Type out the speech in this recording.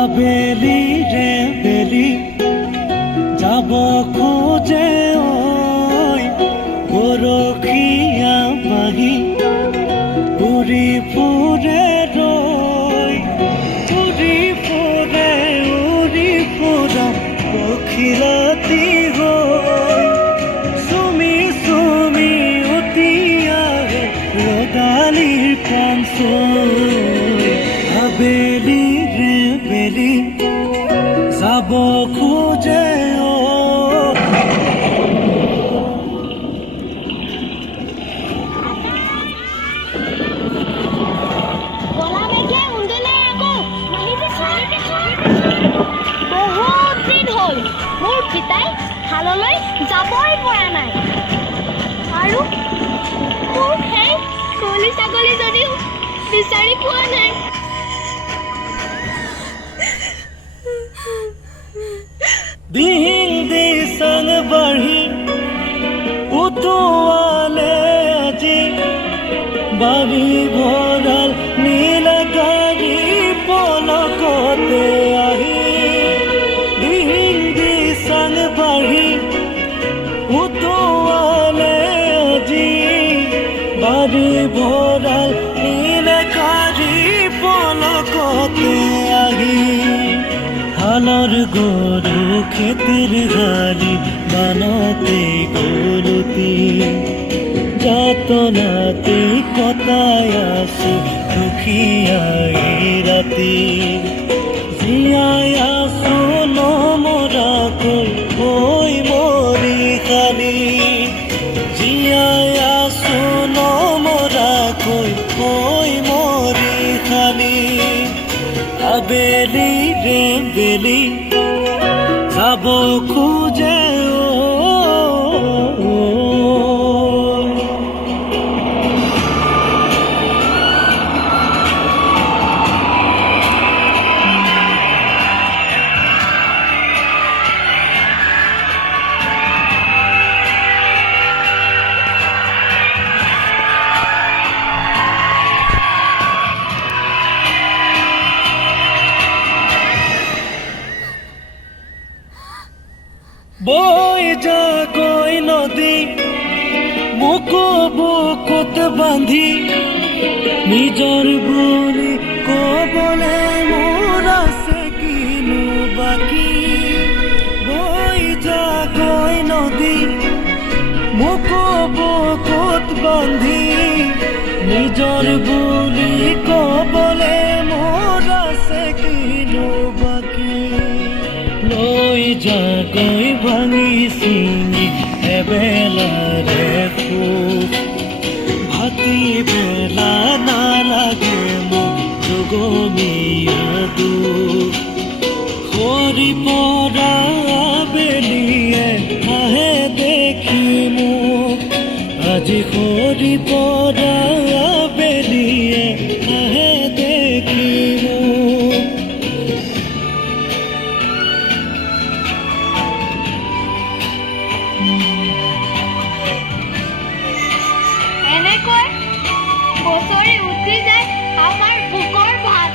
আবেলি রে বেলি যাব খোঁজে ওই গরখিয়া বাহি উড়ি ফুরে রই উড়ি ফুরে উড়ি ফুরা পখিলাতি হই সুমি সুমি উতিয়া রোদালির পানসই আবেলি রে বেলি যাব খোঁজে বহুত দিন হ'ল মোৰ পিতাই হাললৈ যাবই পৰা নাই আৰু মোক সেই কলি ছাগলীজনীও বিচাৰি পোৱা নাই দিন দি sang বাঢ়ি উতোৱালে আজি বাৰী ভৰাল নীল গাড়ী পলকতে আহি দিন দি sang বাঢ়ি উতোৱালে আজি বাৰী ভৰাল নীল গাড়ী পলকতে আহি হালৰ গৰু খেতিৰ গালি বানতে গৰুতি যাতনাতে কটাই আছো দুখীয়াই ৰাতি জীয়াই আছো নমৰাকৈ হৈ মৰি খালি জীয়াই আছো নমৰাকৈ হৈ মৰি খালি আবেলি ৰে বেলি যাব খোঁজে বৈ যাগৈ নদী মোকো বুকুত বান্ধি নিজৰ বুলি ক'বলে মোৰ আছে কিনো বাকী বৈ যাগৈ নদী মোকো বুকুত বান্ধি নিজৰ বুলি ক'বলে মোৰ আছে কিনো বাকী লৈ যাগৈ ভাঙি চিঙি এবেলাৰে খুব ভাতি বেলা নালাগে মোক যোগমীয়া দুখ সৰি পৰা আবেলিয়ে আহে দেখি মোক আজি সৰি পৰা আবেলিয়ে আহে দেখি মোক এনেকৈ বছৰি উঠি যায় আমাৰ ভোকৰ ভাত